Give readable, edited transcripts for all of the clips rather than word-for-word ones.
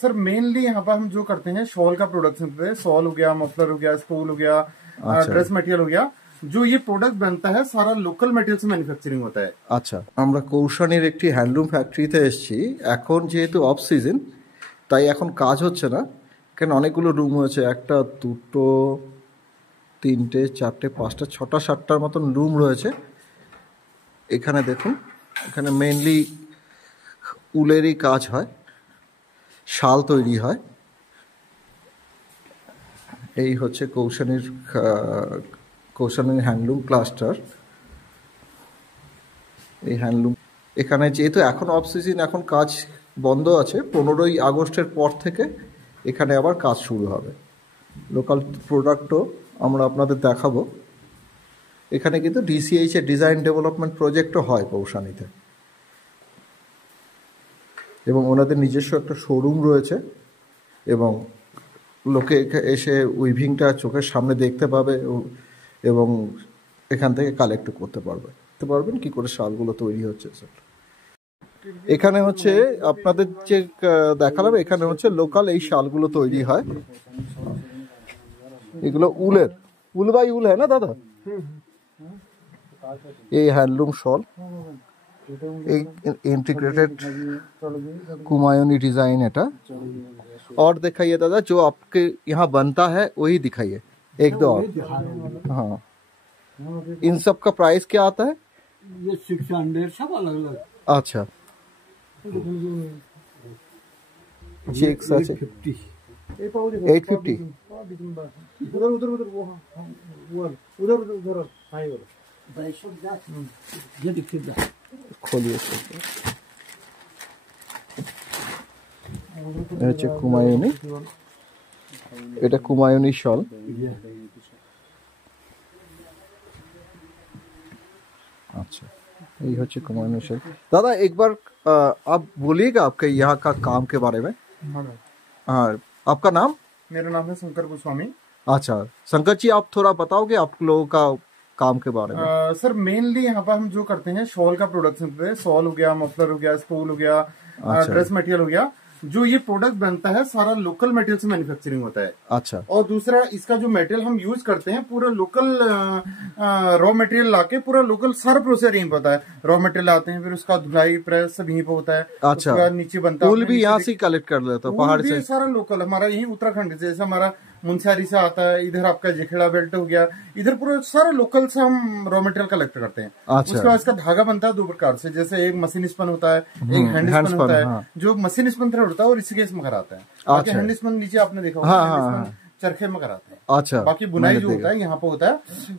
Sir mainly यहाँ पर हम जो करते हैं शॉल का प्रोडक्शन करते हैं। शॉल हो गया, मफलर हो गया, स्टोल हो गया, ड्रेस मटेरियल हो गया। जो ये प्रोडक्ट बनता है सारा लोकल मटेरियल से मैन्युफैक्चरिंग होता है। আচ্ছা, আমরা কৌশানীর একটি হ্যান্ডলুম ফ্যাক্টরিতে এসেছি। এখন যেহেতু অফ সিজন, তাই এখন কাজ হচ্ছে না, কেন অনেকগুলো রুম হয়েছে, একটা দুটো তিনটে চারটে পাঁচটা ছটা সাতটার মতন রুম রয়েছে। এখানে দেখুন, এখানে মেনলি উলেরই কাজ হয়, শাল তৈরি হয়। এই হচ্ছে কৌশানীর হ্যান্ডলুম ক্লাস্টার। এই হ্যান্ডলুম এখানে যেহেতু এখন অফ সিজন, এখন কাজ বন্ধ আছে। 15ই আগস্টের পর থেকে এখানে আবার কাজ শুরু হবে। লোকাল প্রোডাক্টও আমরা আপনাদের দেখাবো। এখানে কিন্তু ডিসিএইচ এর ডিজাইন ডেভেলপমেন্ট প্রজেক্টও হয় কৌশানীতে, এবং ওনাদের নিজস্ব একটা শোরুম রয়েছে, এবং লোকে এসে উইভিংটা চোখের সামনে দেখতে পাবে এবং এখান থেকে কালেক্ট করতে পারবেন কি করে শালগুলো তৈরি হচ্ছে। স্যার এখানে হচ্ছে আপনাদের যে দেখালাম, এখানে হচ্ছে লোকাল এই শালগুলো তৈরি হয়। এগুলো উলের, উল বাই উল হ্যাঁ না দাদা? এই হ্যান্ডলুম শল, এই इंटीग्रेटेड कुमायूनी डिजाइन এটা। और दिखाइए दादा, जो आपके यहाँ बनता है वही दिखाइए एक दो और। हाँ, इन सब का प्राइस क्या आता है? ये 600 सब अलग अलग। अच्छा, 850 उधर उधर उधर वो उधर उधर उधर ये देखिए खोलिए। হচ্ছে কুমায়ুনি, এটা কুমায়ুনি শল। अच्छा, ये হচ্ছে কুমায়ুনি শল। दादा एक बार आप बोलिएगा आपके यहाँ का काम के बारे में। हाँ, आपका नाम? मेरा नाम है शंकर गोस्वामी। अच्छा शंकर जी, आप थोड़ा बताओगे आप लोगों का काम के बारे में। सर मेनली यहाँ पर हम जो करते हैं शॉल का प्रोडक्शन करते हैं। शॉल हो गया, मफलर हो गया, स्टोल हो गया, ड्रेस मटेरियल हो गया। जो ये प्रोडक्ट बनता है सारा लोकल मटेरियल से मैन्युफैक्चरिंग होता है। अच्छा, और दूसरा इसका जो मटेरियल हम यूज करते हैं पूरा लोकल रॉ मटेरियल लाके पूरा लोकल सारा प्रोसेस यहीं पर होता है। रॉ मटेरियल आते हैं, फिर उसका धुलाई प्रेस सब यहीं पे होता है। अच्छा, नीचे बनता है, फूल भी यहाँ से कलेक्ट कर लेता है पहाड़ से। सारा लोकल हमारा यही उत्तराखंड से, जैसे हमारा मुंसियारी से आता है, इधर आपका जेखेड़ा बेल्ट हो गया, इधर पूरा सारा लोकल से हम रॉ मटेरियल कलेक्ट करते हैं। अच्छा, उसके बाद इसका धागा बनता है दो प्रकार से, जैसे एक मशीन स्पन होता है, एक हैंड स्पन होता है। जो मशीन स्पन थ्रेड होता है और ऋषिकेश में कराता है। हैंड स्पन नीचे आपने देखा होगा, चरखे में कराते हैं। अच्छा, बाकी बुनाई जो होता है यहाँ पे होता है।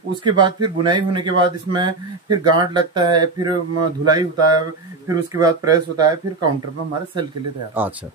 उसके बाद फिर बुनाई होने के बाद इसमें फिर गांठ लगता है, फिर धुलाई होता है, फिर उसके बाद प्रेस होता है, फिर काउंटर पे हमारे सेल के लिए तैयार। अच्छा,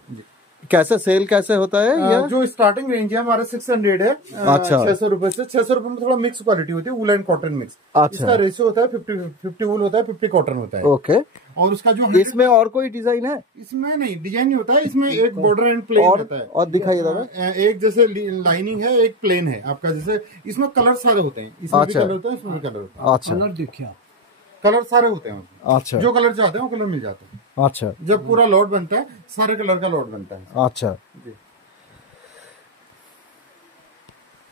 कैसे सेल कैसे होता है? जो स्टार्टिंग रेंज है हमारा 600 है। अच्छा, 600 रुपए से। 600 रुपए में थोड़ा मिक्स क्वालिटी होती है, वूल एंड कॉटन मिक्स। अच्छा, इसका रेशियो होता है 50 वूल होता है, 50 कॉटन होता है। ओके, और उसका जो इसमें और कोई डिजाइन है? इसमें नहीं, डिजाइन नहीं होता है इसमें, एक बॉर्डर एंड प्लेन होता है। और दिखाइए दादा, एक जैसे लाइनिंग है, एक प्लेन है आपका। जैसे इसमें कलर सारे होते हैं, इसमें भी कलर होता है, इसमें भी कलर होता है। अच्छा, कलर देखिए, कलर सारे होते हैं। अच्छा, जो कलर चाहते हैं वो कलर मिल जाते हैं। अच्छा, जब पूरा लॉट बनता है सारे कलर का लॉट बनता है। अच्छा जी।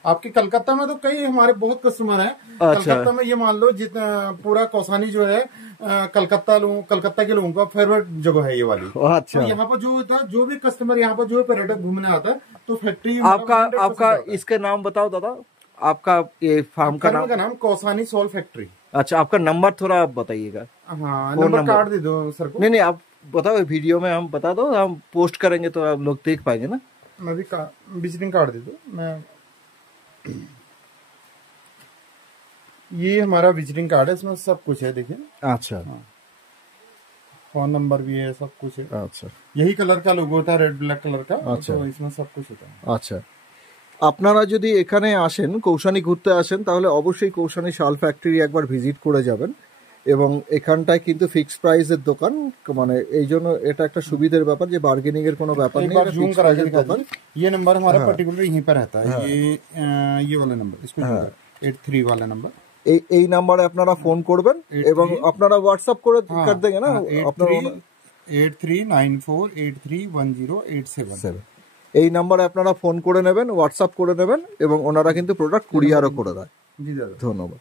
आपकी कलकत्ता में तो कई हमारे बहुत कस्टमर हैं। अच्छा, कलकत्ता में ये मान लो जितना पूरा कौसानी जो है कलकत्ता के लोगों का फेवरेट जगह है ये वाली। अच्छा, तो यहाँ पर जो होता है, जो भी कस्टमर यहाँ पर जो पर्यटक घूमने आता है तो फैक्ट्री आपका इसके नाम बताओ दादा, आपका ये फार्म का नाम कौसानी सॉल फैक्ट्री। अच्छा, आपका नंबर थोड़ा आप बताइएगा। हाँ, नंबर कार्ड दे दो सर को। नहीं आप बताओ, वीडियो में हम बता दो, हम पोस्ट करेंगे तो आप लोग देख पाएंगे ना। मैं भी विजिटिंग कार्ड दे दो। मैं ये हमारा विजिटिंग कार्ड है, इसमें सब कुछ है देखिए। अच्छा, फोन नंबर भी है, सब कुछ है। अच्छा, यही कलर का लोगो होता है, रेड ब्लैक कलर का। अच्छा, तो इसमें सब कुछ होता है। আচ্ছা, আপনারা যদি এখানে আসেন, কৌশানী ঘুরতে আসেন, তাহলে অবশ্যই কৌশানী শাল ফ্যাক্টরি একবার ভিজিট করে যাবেন। এবং এখানটায় কিন্তু ফিক্স প্রাইসের দোকান, মানে এই জন্য এটা একটা সুবিধার ব্যাপার যে বার্গেনিং এর কোনো ব্যাপার নেই। जूम करा के दिखा दीजिए। ये नंबर हमारा पर्टिकुलर यहीं पर रहता है। ये वाला नंबर, इसको 83 वाला नंबर, এই নাম্বারে আপনারা ফোন করবেন এবং আপনারা হোয়াটসঅ্যাপ করে দেন না আপনারা। 8394831087। এই নাম্বারে আপনারা ফোন করে নেবেন, হোয়াটসঅ্যাপ করে নেবেন এবং ওনারা কিন্তু প্রোডাক্ট কুরিয়ারও করে দেয়। জি দাদা, ধন্যবাদ।